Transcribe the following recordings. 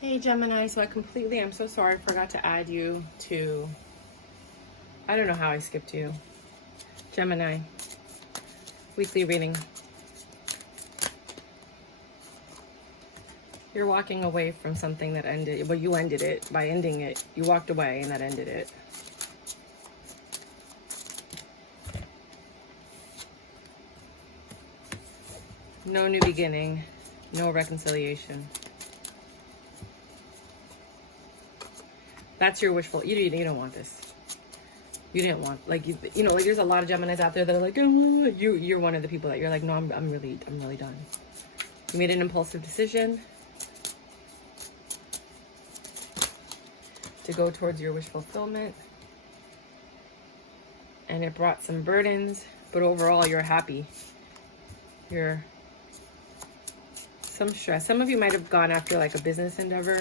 Hey Gemini, so I'm so sorry, I forgot to add you to, I don't know how I skipped you. Gemini, weekly reading. You're walking away from something that ended, well, you ended it. By ending it, you walked away and that ended it. No new beginning, no reconciliation. That's your wishful, you don't want this. You didn't want, like, you know, like there's a lot of Geminis out there that are like, oh, you're one of the people that you're like, no, I'm really done. You made an impulsive decision to go towards your wish fulfillment, and it brought some burdens, but overall you're happy. You're some stress. Some of you might have gone after like a business endeavor.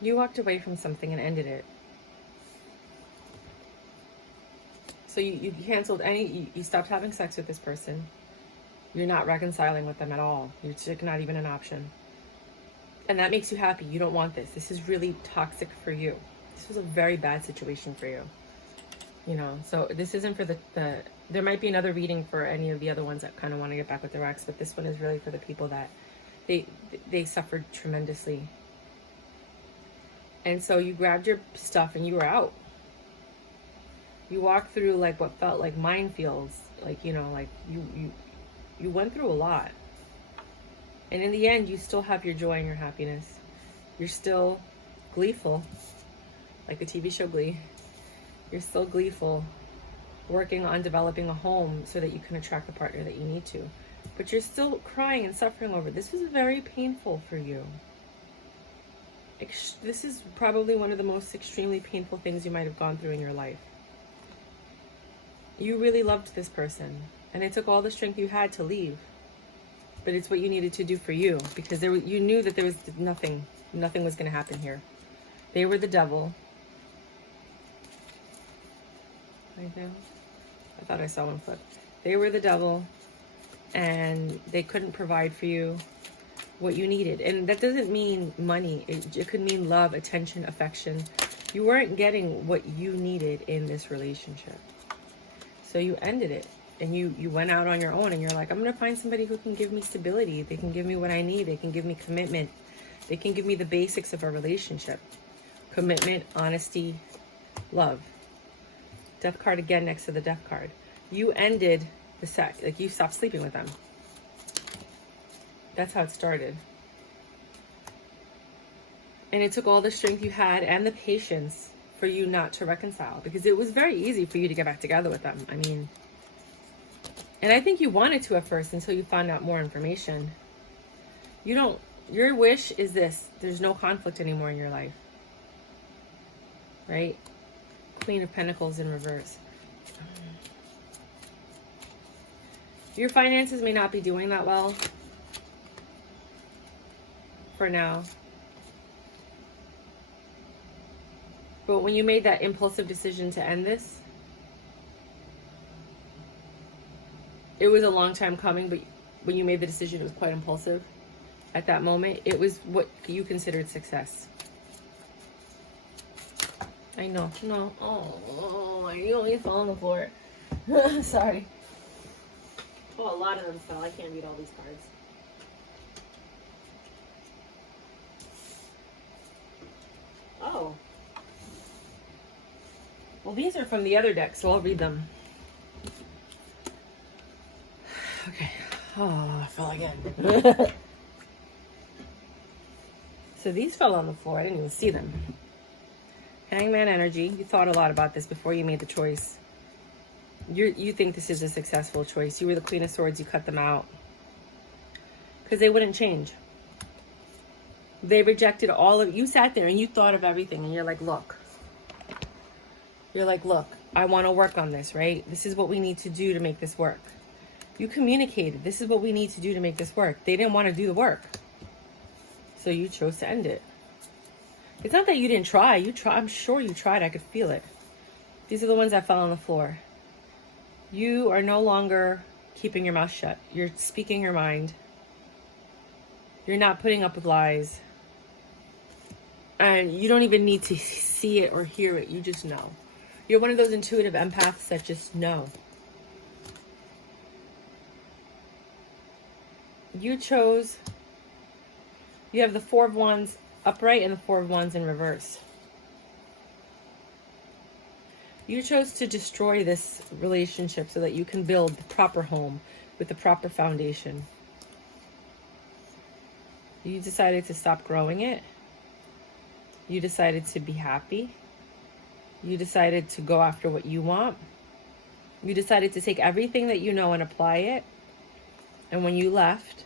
You walked away from something and ended it. So you canceled you stopped having sex with this person. You're not reconciling with them at all. It's not even an option. And that makes you happy. You don't want this. This is really toxic for you. This was a very bad situation for you. You know, so this isn't for the there might be another reading for any of the other ones that kind of want to get back with their ex, but this one is really for the people that they suffered tremendously. And so you grabbed your stuff and you were out. You walked through like what felt like minefields, like, you know, like you went through a lot. And in the end, you still have your joy and your happiness. You're still gleeful, like the TV show Glee. You're still gleeful, working on developing a home so that you can attract the partner that you need to. But you're still crying and suffering over it. This was very painful for you. This is probably one of the most extremely painful things you might have gone through in your life. You really loved this person, and it took all the strength you had to leave. But it's what you needed to do for you, because you knew that there was nothing was going to happen here. They were the devil. Right now, I thought I saw one flip. They were the devil, and they couldn't provide for you what you needed. And that doesn't mean money. It could mean love, attention, affection. You weren't getting what you needed in this relationship. So you ended it, and you went out on your own, and you're like, I'm going to find somebody who can give me stability. They can give me what I need. They can give me commitment. They can give me the basics of a relationship. Commitment, honesty, love. Death card again next to the death card. You ended the sex. Like, you stopped sleeping with them. That's how it started. And it took all the strength you had and the patience for you not to reconcile, because it was very easy for you to get back together with them. I mean, and I think you wanted to at first until you found out more information. Your wish is this: there's no conflict anymore in your life. Right? Queen of Pentacles in reverse. Your finances may not be doing that well for now. But when you made that impulsive decision to end this, it was a long time coming, but when you made the decision, it was quite impulsive. At that moment, it was what you considered success. I know. No. Oh, you only fell on the floor. Sorry. Oh, a lot of them fell. I can't read all these cards. Oh. Well, these are from the other deck, so I'll read them. Okay. Oh, I fell again. So these fell on the floor. I didn't even see them. Hangman energy. You thought a lot about this before you made the choice. You think this is a successful choice. You were the Queen of Swords. You cut them out because they wouldn't change. They rejected all of you. Sat there and you thought of everything, and you're like, look. You're like, look, I want to work on this, right? This is what we need to do to make this work. You communicated, this is what we need to do to make this work. They didn't want to do the work. So you chose to end it. It's not that you didn't try. You try. I'm sure you tried. I could feel it. These are the ones that fell on the floor. You are no longer keeping your mouth shut. You're speaking your mind. You're not putting up with lies. And you don't even need to see it or hear it. You just know. You're one of those intuitive empaths that just know. You chose, you have the Four of Wands upright and the Four of Wands in reverse. You chose to destroy this relationship so that you can build the proper home with the proper foundation. You decided to stop growing it. You decided to be happy. You decided to go after what you want. You decided to take everything that you know and apply it. And when you left,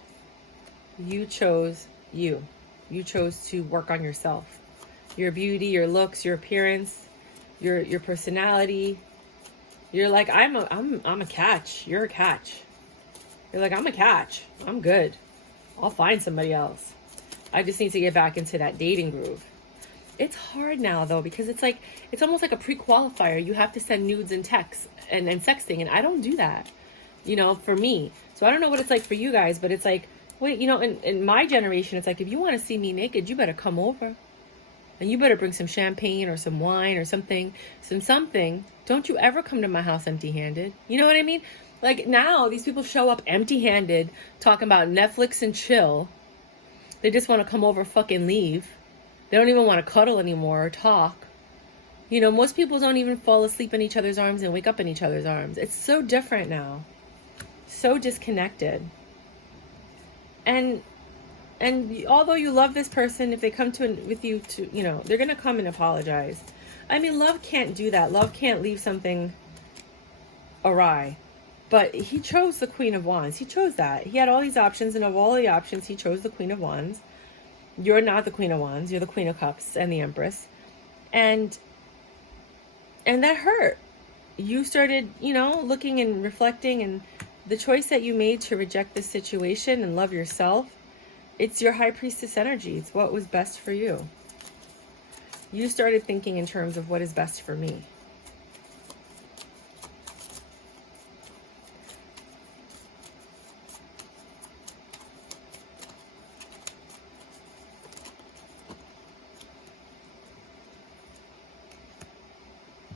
you chose you. You chose to work on yourself. Your beauty, your looks, your appearance, your personality. You're like, I'm a catch. You're a catch. You're like, I'm a catch. I'm good. I'll find somebody else. I just need to get back into that dating groove. It's hard now though, because it's like, it's almost like a pre-qualifier. You have to send nudes and texts and sexting. And I don't do that, you know, for me. So I don't know what it's like for you guys, but it's like, wait, you know, in my generation, it's like, if you want to see me naked, you better come over. And you better bring some champagne or some wine or something, something. Don't you ever come to my house empty-handed. You know what I mean? Like now, these people show up empty-handed, talking about Netflix and chill. They just want to come over, fucking leave. They don't even want to cuddle anymore or talk. You know, most people don't even fall asleep in each other's arms and wake up in each other's arms. It's so different now. So disconnected. And although you love this person, if they come with you to, you know, they're going to come and apologize. I mean, love can't do that. Love can't leave something awry. But he chose the Queen of Wands. He chose that. He had all these options, and of all the options, he chose the Queen of Wands. You're not the Queen of Wands. You're the Queen of Cups and the Empress. And that hurt. You started, you know, looking and reflecting, and the choice that you made to reject this situation and love yourself, it's your High Priestess energy. It's what was best for you. You started thinking in terms of what is best for me.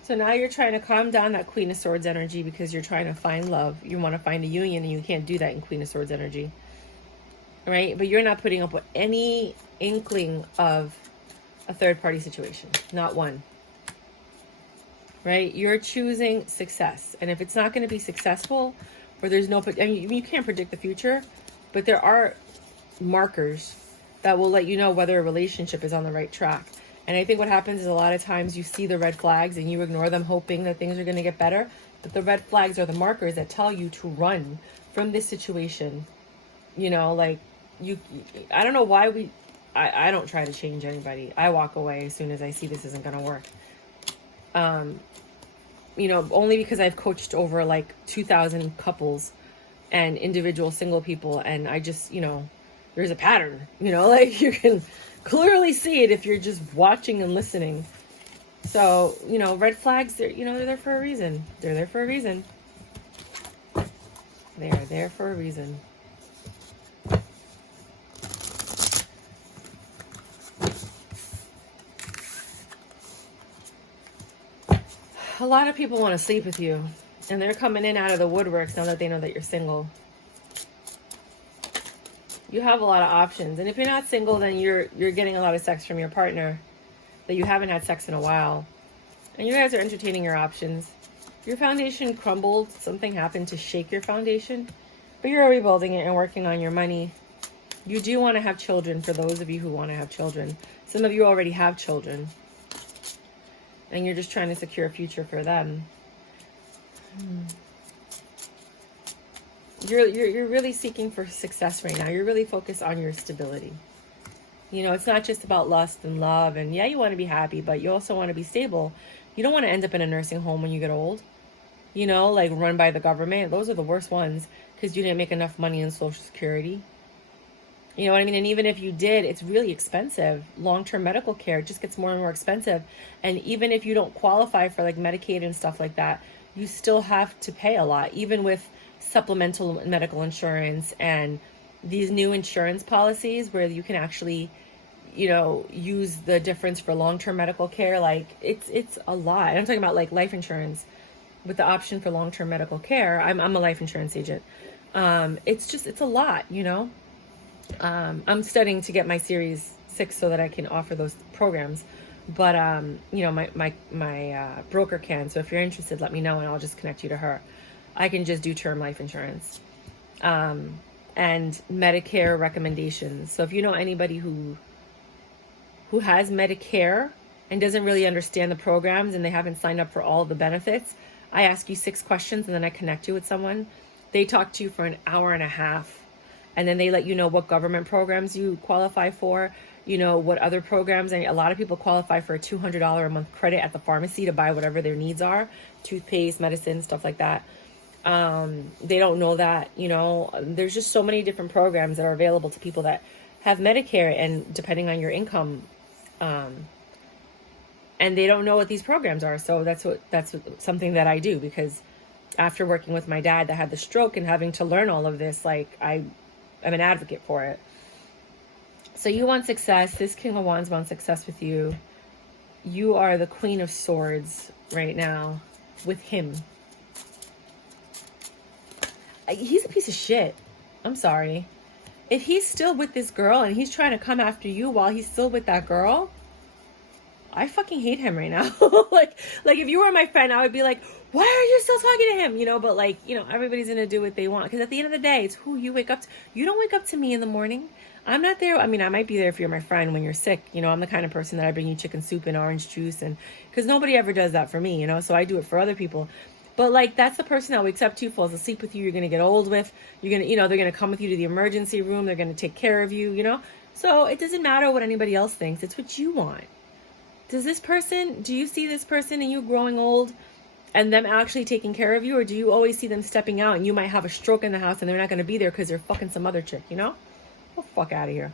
So now you're trying to calm down that Queen of Swords energy because you're trying to find love. You want to find a union, and you can't do that in Queen of Swords energy. Right? But you're not putting up with any inkling of a third-party situation. Not one. Right? You're choosing success. And if it's not going to be successful, or there's no... I mean, you can't predict the future, but there are markers that will let you know whether a relationship is on the right track. And I think what happens is a lot of times you see the red flags and you ignore them, hoping that things are going to get better. But the red flags are the markers that tell you to run from this situation. You know, like, I don't know why I don't try to change anybody. I walk away as soon as I see this isn't going to work. You know, only because I've coached over like 2,000 couples and individual single people. And I just, you know, there's a pattern, you know, like you can clearly see it if you're just watching and listening. So, you know, red flags, they're there for a reason. They're there for a reason. They are there for a reason. A lot of people want to sleep with you, and they're coming in out of the woodworks now that they know that you're single. You have a lot of options. And if you're not single, then you're getting a lot of sex from your partner that you haven't had sex in a while. And you guys are entertaining your options. Your foundation crumbled. Something happened to shake your foundation. But you're rebuilding it and working on your money. You do want to have children, for those of you who want to have children. Some of you already have children. And you're just trying to secure a future for them. You're really seeking for success right now. You're really focused on your stability. You know, it's not just about lust and love. And yeah, you want to be happy, but you also want to be stable. You don't want to end up in a nursing home when you get old. you know, like run by the government. Those are the worst ones because you didn't make enough money in Social Security. You know what I mean? And even if you did, it's really expensive. Long-term medical care just gets more and more expensive. And even if you don't qualify for like Medicaid and stuff like that, you still have to pay a lot, even with supplemental medical insurance and these new insurance policies where you can actually, you know, use the difference for long-term medical care. Like it's a lot. And I'm talking about like life insurance with the option for long-term medical care. I'm a life insurance agent. It's a lot, you know. I'm studying to get my Series 6 so that I can offer those programs. But, you know, my broker can. So if you're interested, let me know and I'll just connect you to her. I can just do term life insurance. And Medicare recommendations. So if you know anybody who has Medicare and doesn't really understand the programs and they haven't signed up for all the benefits, I ask you 6 questions and then I connect you with someone. They talk to you for an hour and a half. And then they let you know what government programs you qualify for, you know, what other programs. And a lot of people qualify for a $200 a month credit at the pharmacy to buy whatever their needs are, toothpaste, medicine, stuff like that. They don't know that, you know, there's just so many different programs that are available to people that have Medicare and depending on your income. And they don't know what these programs are. So that's something that I do, because after working with my dad that had the stroke and having to learn all of this, like I'm an advocate for it. So you want success. This King of Wands wants success with you. You are the Queen of Swords right now with him. He's a piece of shit. I'm sorry. If he's still with this girl and he's trying to come after you while he's still with that girl, I fucking hate him right now. like if you were my friend, I would be like, why are you still talking to him? You know, but like, you know, everybody's going to do what they want. Because at the end of the day, it's who you wake up to. You don't wake up to me in the morning. I'm not there. I mean, I might be there if you're my friend when you're sick. You know, I'm the kind of person that I bring you chicken soup and orange juice. And because nobody ever does that for me, you know, so I do it for other people. But like, that's the person that wakes up to you, falls asleep with you, you're going to get old with. You're going to, you know, they're going to come with you to the emergency room. They're going to take care of you, you know. So it doesn't matter what anybody else thinks. It's what you want. Do you see this person and you growing old and them actually taking care of you? Or do you always see them stepping out and you might have a stroke in the house and they're not going to be there because they're fucking some other chick, you know? Get the fuck out of here.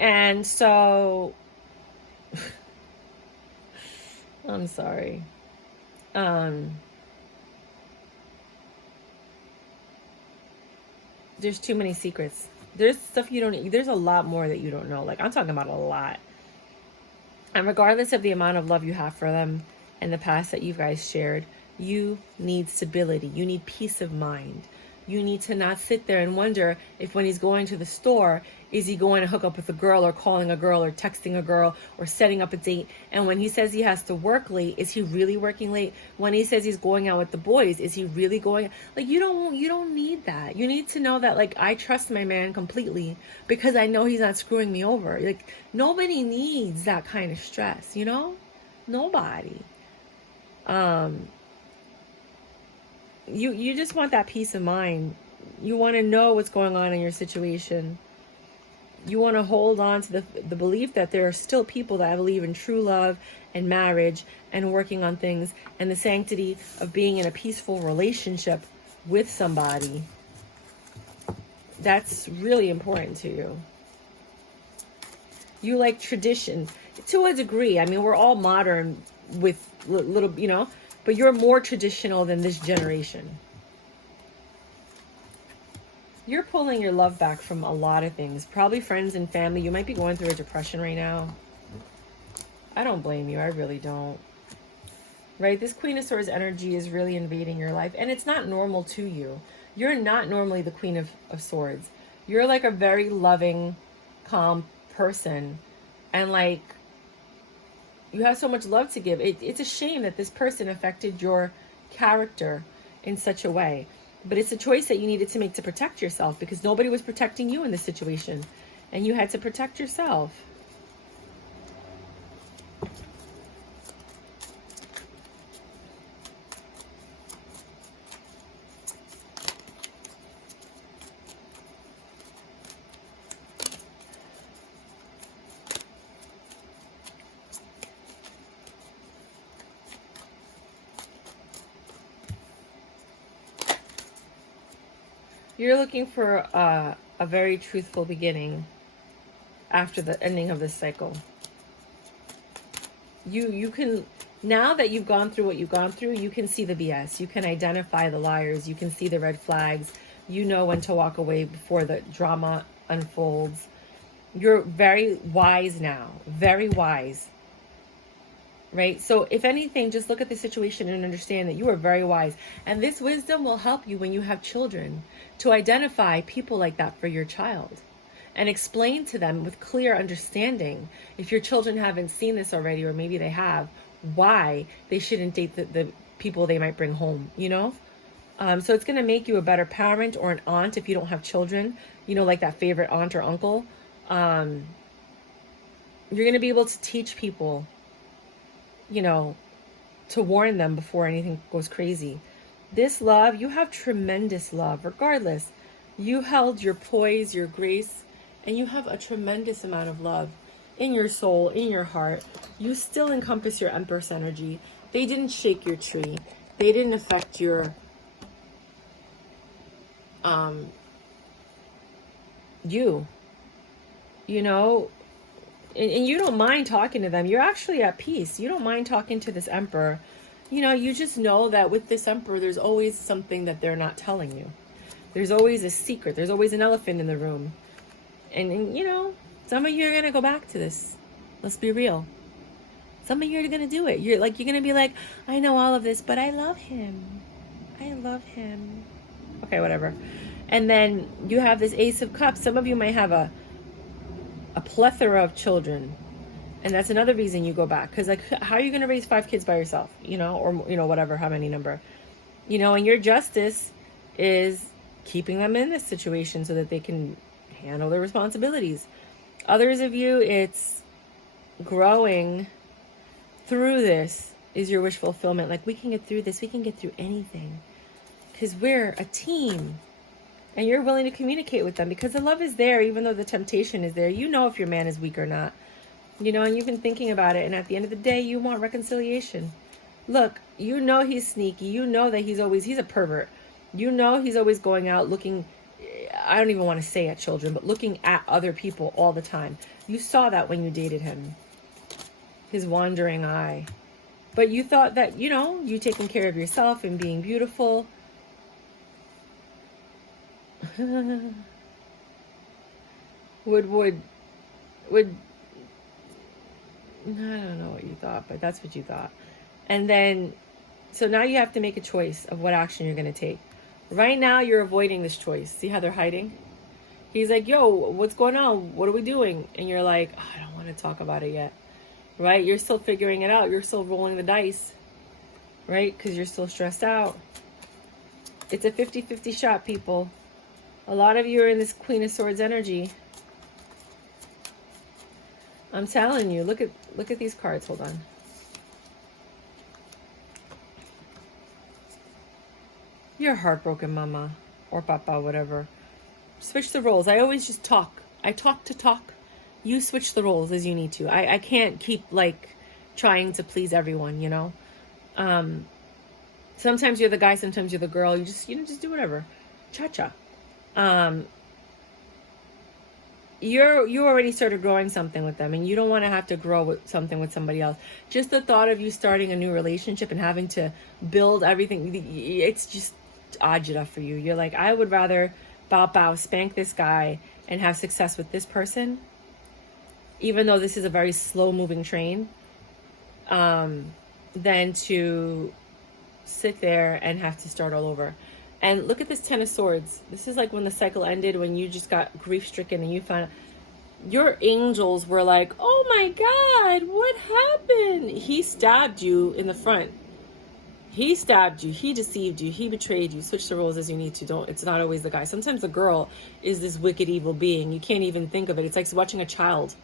And so, I'm sorry. There's too many secrets. There's stuff there's a lot more that you don't know. Like, I'm talking about a lot. And regardless of the amount of love you have for them in the past that you guys shared, you need stability. You need peace of mind. You need to not sit there and wonder if when he's going to the store, is he going to hook up with a girl or calling a girl or texting a girl or setting up a date? And when he says he has to work late, is he really working late? When he says he's going out with the boys, is he really going? Like, you don't need that. You need to know that, like, I trust my man completely because I know he's not screwing me over. Like, nobody needs that kind of stress, you know? Nobody. You just want that peace of mind. You want to know what's going on in your situation. You want to hold on to the belief that there are still people that believe in true love and marriage and working on things and the sanctity of being in a peaceful relationship with somebody. That's really important to you. You like tradition to a degree. I mean, we're all modern with little, you know, but you're more traditional than this generation. You're pulling your love back from a lot of things. Probably friends and family. You might be going through a depression right now. I don't blame you. I really don't. Right? This Queen of Swords energy is really invading your life. And it's not normal to you. You're not normally the Queen of Swords. You're like a very loving, calm person. And like, you have so much love to give. It's a shame that this person affected your character in such a way. But it's a choice that you needed to make to protect yourself because nobody was protecting you in this situation. And you had to protect yourself. You're looking for a very truthful beginning after the ending of this cycle. You can, now that you've gone through what you've gone through, you can see the BS. You can identify the liars. You can see the red flags. You know when to walk away before the drama unfolds. You're very wise now. Very wise. Right? So if anything, just look at the situation and understand that you are very wise. And this wisdom will help you when you have children to identify people like that for your child and explain to them with clear understanding, if your children haven't seen this already, or maybe they have, why they shouldn't date the people they might bring home, you know? So it's going to make you a better parent or an aunt if you don't have children, you know, like that favorite aunt or uncle. You're going to be able to teach people, you know, to warn them before anything goes crazy. This love, you have tremendous love, regardless. You held your poise, your grace, and you have a tremendous amount of love in your soul, in your heart. You still encompass your Empress energy. They didn't shake your tree. They didn't affect your, you know, and you don't mind talking to them. You're actually at peace. You don't mind talking to this Emperor. You know, you just know that with this Emperor, there's always something that they're not telling you. There's always a secret. There's always an elephant in the room. And you know, some of you are going to go back to this. Let's be real. Some of you are going to do it. You're going to be like, I know all of this, but I love him. I love him. Okay, whatever. And then you have this Ace of Cups. Some of you might have a plethora of children. And that's another reason you go back. Because, like, how are you going to raise 5 kids by yourself? You know, or, you know, whatever, how many number. You know, and your justice is keeping them in this situation so that they can handle their responsibilities. Others of you, it's growing through this is your wish fulfillment. Like, we can get through this. We can get through anything. Because we're a team. And you're willing to communicate with them because the love is there, even though the temptation is there. You know if your man is weak or not. You know, and you've been thinking about it. And at the end of the day, you want reconciliation. Look, you know he's sneaky. You know that he's a pervert. You know he's always going out looking, I don't even want to say at children, but looking at other people all the time. You saw that when you dated him. His wandering eye. But you thought that, you know, you taking care of yourself and being beautiful. would I don't know what you thought, but that's what you thought. And then, so now you have to make a choice of what action you're going to take. Right now, you're avoiding this choice. See how they're hiding? He's like, yo, what's going on? What are we doing? And you're like, oh, I don't want to talk about it yet. Right? You're still figuring it out. You're still rolling the dice. Right? Because you're still stressed out. It's a 50-50 shot, people. A lot of you are in this Queen of Swords energy. I'm telling you, look at these cards. Hold on. You're heartbroken, mama. Or papa, whatever. Switch the roles. I always just talk. I talk to talk. You switch the roles as you need to. I can't keep, like, trying to please everyone, you know? Sometimes you're the guy, sometimes you're the girl. You just do whatever. Cha-cha. You already started growing something with them, and you don't want to have to grow something with somebody else. Just the thought of you starting a new relationship and having to build everything, it's just agita for you. You're like, I would rather bow, spank this guy and have success with this person, even though this is a very slow moving train, than to sit there and have to start all over. And look at this Ten of Swords. This is like when the cycle ended, when you just got grief-stricken and you found out. Your angels were like, oh my God, what happened? He stabbed you in the front. He stabbed you. He deceived you. He betrayed you. Switch the roles as you need to. It's not always the guy. Sometimes the girl is this wicked, evil being. You can't even think of it. It's like watching a child,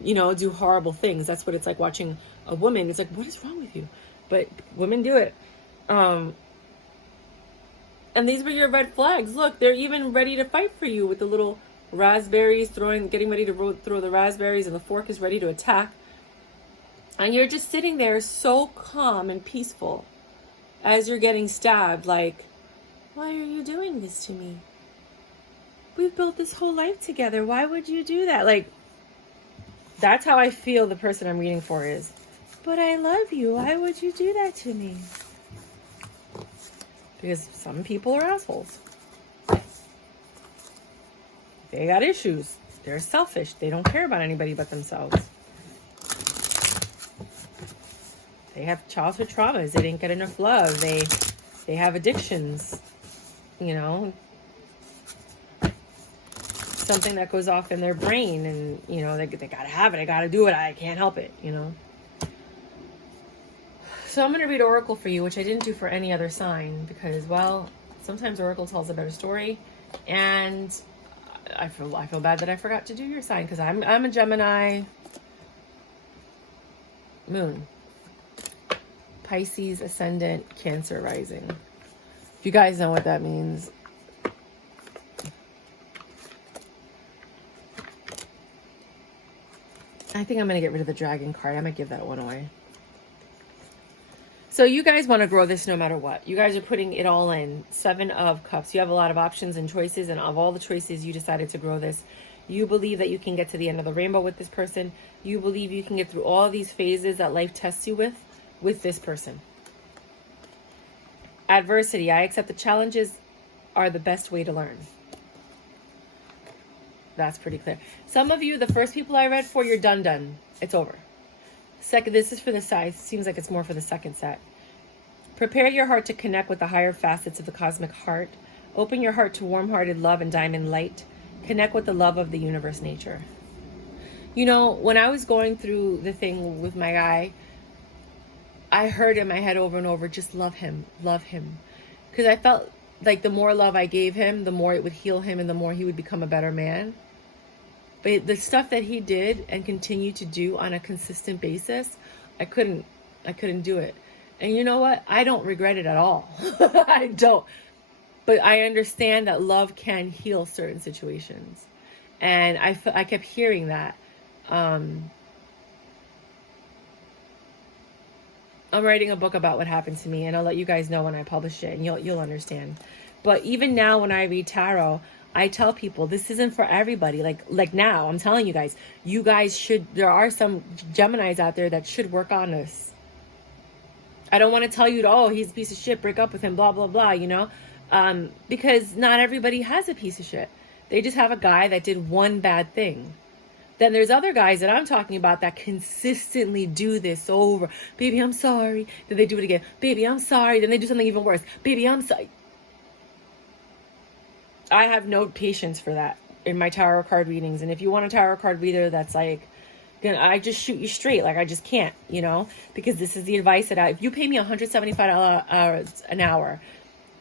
you know, do horrible things. That's what it's like watching a woman. It's like, what is wrong with you? But women do it. And these were your red flags. Look, they're even ready to fight for you with the little raspberries, getting ready to throw the raspberries, and the fork is ready to attack. And you're just sitting there so calm and peaceful as you're getting stabbed. Like, why are you doing this to me? we've built this whole life together. Why would you do that? Like, that's how I feel the person I'm reading for is. But I love you. Why would you do that to me? Because some people are assholes. They got issues. They're selfish. They don't care about anybody but themselves. They have childhood traumas. They didn't get enough love. They have addictions. You know, something that goes off in their brain, and you know, they gotta have it. I gotta do it. I can't help it. You know. So I'm gonna read Oracle for you, which I didn't do for any other sign because, well, sometimes Oracle tells a better story, and I feel bad that I forgot to do your sign because I'm a Gemini moon, Pisces ascendant, Cancer rising. If you guys know what that means. I think I'm going to get rid of the dragon card. I might give that one away. So you guys want to grow this no matter what. You guys are putting it all in. 7 of Cups. You have a lot of options and choices, and of all the choices, you decided to grow this. You believe that you can get to the end of the rainbow with this person. You believe you can get through all these phases that life tests you with this person. Adversity. I accept the challenges are the best way to learn. That's pretty clear. Some of you, the first people I read for, you're done. It's over. Second, this is for the side. Seems like it's more for the second set. Prepare your heart to connect with the higher facets of the cosmic heart. Open your heart to warm-hearted love and diamond light. Connect with the love of the universe nature. You know, when I was going through the thing with my guy, I heard in my head over and over, just love him, love him. Because I felt like the more love I gave him, the more it would heal him and the more he would become a better man. But the stuff that he did and continued to do on a consistent basis, I couldn't do it. And you know what? I don't regret it at all. I don't. But I understand that love can heal certain situations. And I kept hearing that. I'm writing a book about what happened to me, and I'll let you guys know when I publish it, and you'll understand. But even now when I read tarot, I tell people this isn't for everybody. Like now, I'm telling you guys should, there are some Geminis out there that should work on this. I don't want to tell you, oh, he's a piece of shit, break up with him, blah, blah, blah, you know? Because not everybody has a piece of shit. They just have a guy that did one bad thing. Then there's other guys that I'm talking about that consistently do this over. Baby, I'm sorry. Then they do it again. Baby, I'm sorry. Then they do something even worse. Baby, I'm sorry. I have no patience for that in my tarot card readings. And if you want a tarot card reader that's like, I just shoot you straight. Like, I just can't, you know, because this is the advice that if you pay me $175 an hour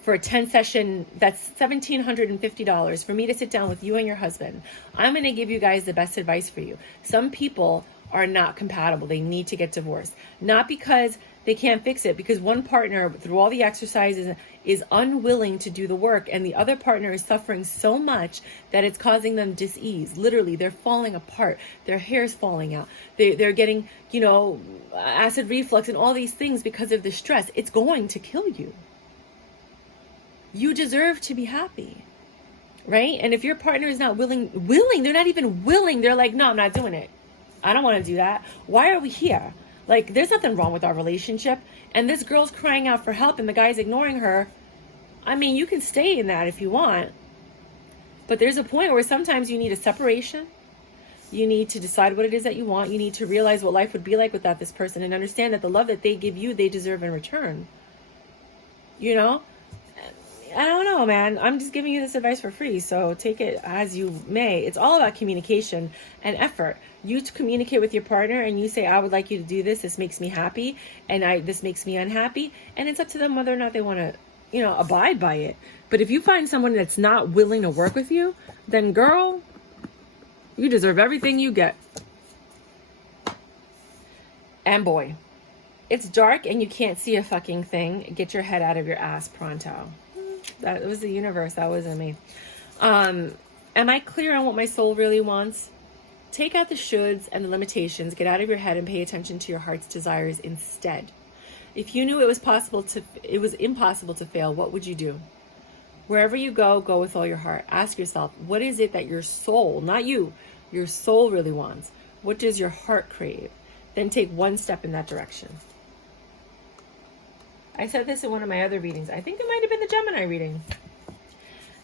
for a 10 session, that's $1,750 for me to sit down with you and your husband. I'm going to give you guys the best advice for you. Some people are not compatible. They need to get divorced. Not because they can't fix it, because one partner, through all the exercises, is unwilling to do the work, and the other partner is suffering so much that it's causing them dis-ease. Literally, they're falling apart. Their hair's falling out. They're getting, you know, acid reflux and all these things because of the stress. It's going to kill you. You deserve to be happy, right? And if your partner is not willing, they're not even willing. They're like, no, I'm not doing it. I don't want to do that. Why are we here? Like, there's nothing wrong with our relationship. And this girl's crying out for help and the guy's ignoring her. I mean, you can stay in that if you want. But there's a point where sometimes you need a separation. You need to decide what it is that you want. You need to realize what life would be like without this person and understand that the love that they give you, they deserve in return. You know? I don't know, man. I'm just giving you this advice for free, so take it as you may. It's all about communication and effort. You to communicate with your partner and you say, I would like you to do this. This makes me happy, and this makes me unhappy. And it's up to them whether or not they want to, you know, abide by it. But if you find someone that's not willing to work with you, then girl, you deserve everything you get. And boy, it's dark and you can't see a fucking thing. Get your head out of your ass pronto. That was the universe. That wasn't me. Am I clear on what my soul really wants? Take out the shoulds and the limitations. Get out of your head and pay attention to your heart's desires instead. If you knew it was impossible to fail, what would you do? Wherever you go, go with all your heart. Ask yourself, what is it that your soul, not you, your soul really wants? What does your heart crave? Then take one step in that direction. I said this in one of my other readings. I think it might have been the Gemini reading.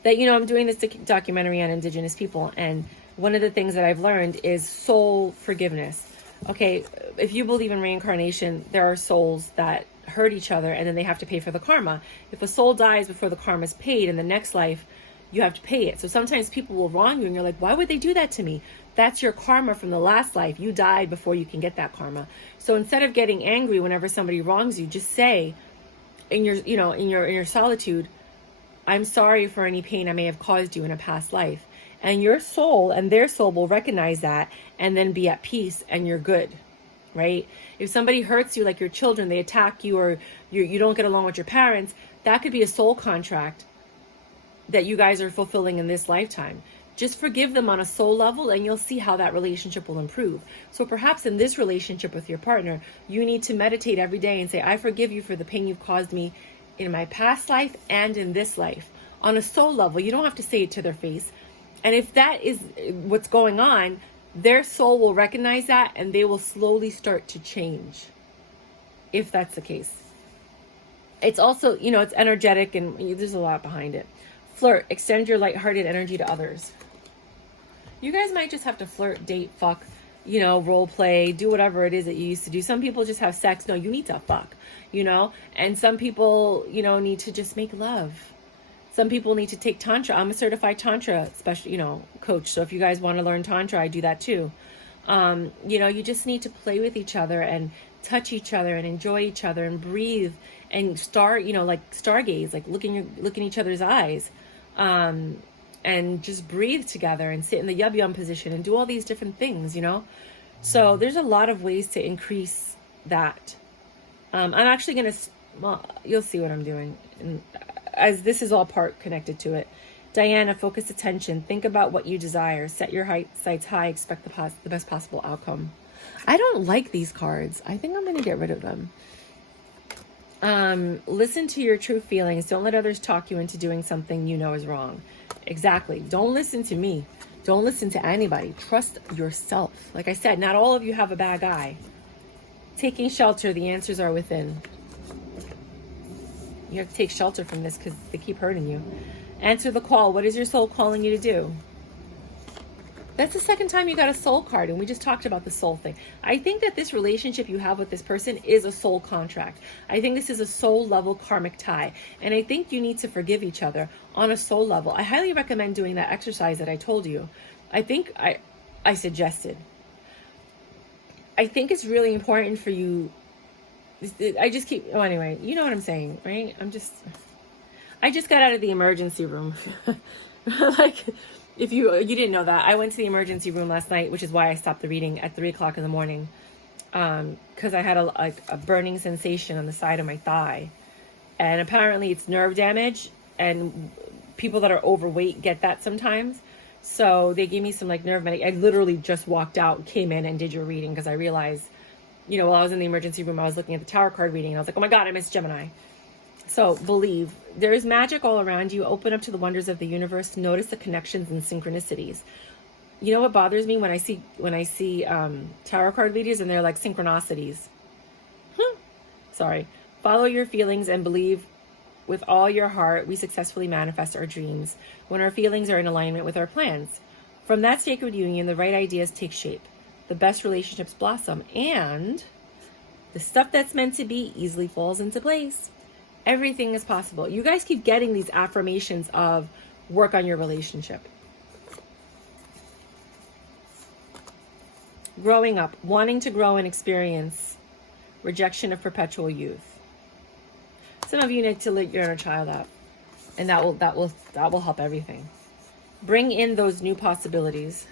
That, I'm doing this documentary on Indigenous people. And one of the things that I've learned is soul forgiveness. Okay, if you believe in reincarnation, there are souls that hurt each other and then they have to pay for the karma. If a soul dies before the karma is paid, in the next life, you have to pay it. So sometimes people will wrong you and you're like, why would they do that to me? That's your karma from the last life. You died before you can get that karma. So instead of getting angry whenever somebody wrongs you, just say in your, in your solitude, I'm sorry for any pain I may have caused you in a past life. And your soul and their soul will recognize that and then be at peace and you're good, right? If somebody hurts you, like your children, they attack you, or you don't get along with your parents, that could be a soul contract that you guys are fulfilling in this lifetime. Just forgive them on a soul level and you'll see how that relationship will improve. So perhaps in this relationship with your partner, you need to meditate every day and say, I forgive you for the pain you've caused me in my past life and in this life. On a soul level, you don't have to say it to their face. And if that is what's going on, their soul will recognize that and they will slowly start to change, if that's the case. It's also, it's energetic and there's a lot behind it. Flirt, extend your lighthearted energy to others. You guys might just have to flirt, date, fuck, role play, do whatever it is that you used to do. Some people just have sex. No, you need to fuck, and some people, need to just make love. Some people need to take Tantra. I'm a certified Tantra coach. So if you guys want to learn Tantra, I do that too. You just need to play with each other and touch each other and enjoy each other and breathe and like stargaze, like look in each other's eyes, and just breathe together and sit in the yum position and do all these different things, So there's a lot of ways to increase that. I'm actually going to, you'll see what I'm doing. And as this is all part connected to it. Diana, focus attention. Think about what you desire. Set your sights high. Expect the best possible outcome. I don't like these cards. I think I'm going to get rid of them. Listen to your true feelings. Don't let others talk you into doing something you know is wrong. Exactly. Don't listen to me. Don't listen to anybody. Trust yourself. Like I said, not all of you have a bad guy. Taking shelter. The answers are within. You have to take shelter from this because they keep hurting you. Answer the call. What is your soul calling you to do? That's the second time you got a soul card, and we just talked about the soul thing. I think that this relationship you have with this person is a soul contract. I think this is a soul level karmic tie, and I think you need to forgive each other on a soul level. I highly recommend doing that exercise that I told you. I think I suggested. I think it's really important for you. Anyway, you know what I'm saying, right? I just got out of the emergency room. Like, if you didn't know that, I went to the emergency room last night, which is why I stopped the reading at 3 o'clock in the morning. Because I had a burning sensation on the side of my thigh. And apparently it's nerve damage, and people that are overweight get that sometimes. So they gave me some nerve medication. I literally just walked out, came in and did your reading because I realized, while I was in the emergency room, I was looking at the tarot card reading and I was like, oh my God, I missed Gemini. So believe. There is magic all around you. Open up to the wonders of the universe. Notice the connections and synchronicities. You know what bothers me when I see tarot card videos and they're like synchronicities. Sorry. Follow your feelings and believe with all your heart. We successfully manifest our dreams when our feelings are in alignment with our plans. From that sacred union, the right ideas take shape. The best relationships blossom, and the stuff that's meant to be easily falls into place. Everything is possible. You guys keep getting these affirmations of work on your relationship. Growing up, wanting to grow and experience rejection of perpetual youth. Some of you need to let your inner child out, and that will help everything. Bring in those new possibilities.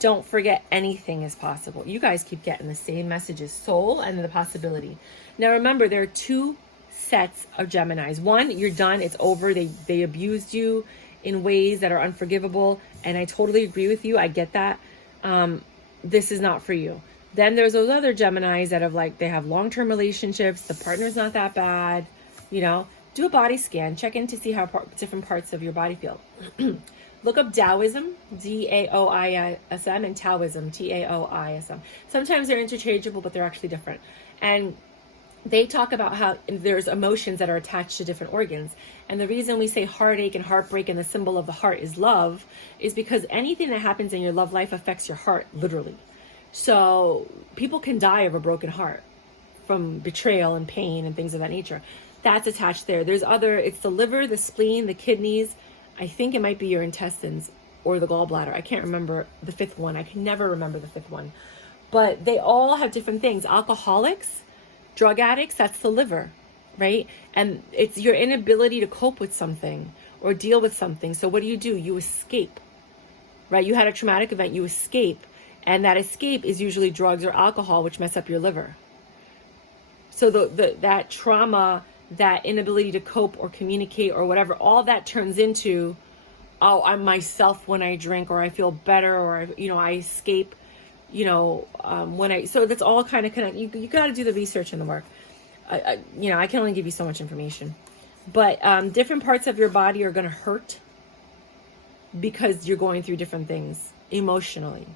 Don't forget, anything is possible. You guys keep getting the same messages, soul and the possibility. Now remember, there are 2 sets of Geminis. One, you're done, it's over. They abused you in ways that are unforgivable, and I totally agree with you. I get that. This is not for you. Then there's those other Geminis that have they have long-term relationships. The partner's not that bad. do a body scan. Check in to see how different parts of your body feel. Look up Taoism, Daoism, and Taoism, Taoism. Sometimes they're interchangeable, but they're actually different. And they talk about how there's emotions that are attached to different organs. And the reason we say heartache and heartbreak and the symbol of the heart is love is because anything that happens in your love life affects your heart, literally. So people can die of a broken heart from betrayal and pain and things of that nature. That's attached there. There's other, it's the liver, the spleen, the kidneys. I think it might be your intestines or the gallbladder. I can't remember the fifth one. I can never remember the fifth one. But they all have different things. Alcoholics, drug addicts, that's the liver, right? And it's your inability to cope with something or deal with something. So what do? You escape, right? You had a traumatic event, you escape. And that escape is usually drugs or alcohol, which mess up your liver. So that trauma, that inability to cope or communicate or whatever, all that turns into, oh, I'm myself when I drink, or I feel better, or, I escape, so that's all kind of connected. You got to do the research and the work. I can only give you so much information, but different parts of your body are going to hurt because you're going through different things emotionally.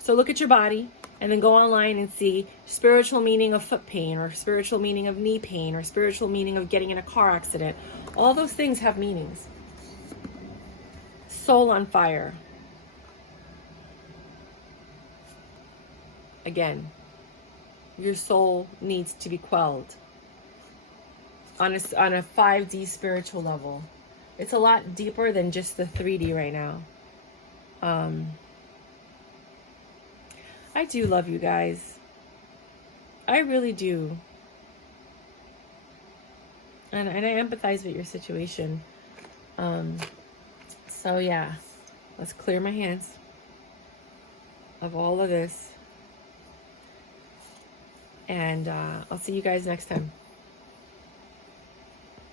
So look at your body and then go online and see spiritual meaning of foot pain, or spiritual meaning of knee pain, or spiritual meaning of getting in a car accident. All those things have meanings. Soul on fire. Again, your soul needs to be quelled on a 5D spiritual level. It's a lot deeper than just the 3D right now. I do love you guys. I really do. And I empathize with your situation. So yeah, let's clear my hands of all of this. And I'll see you guys next time.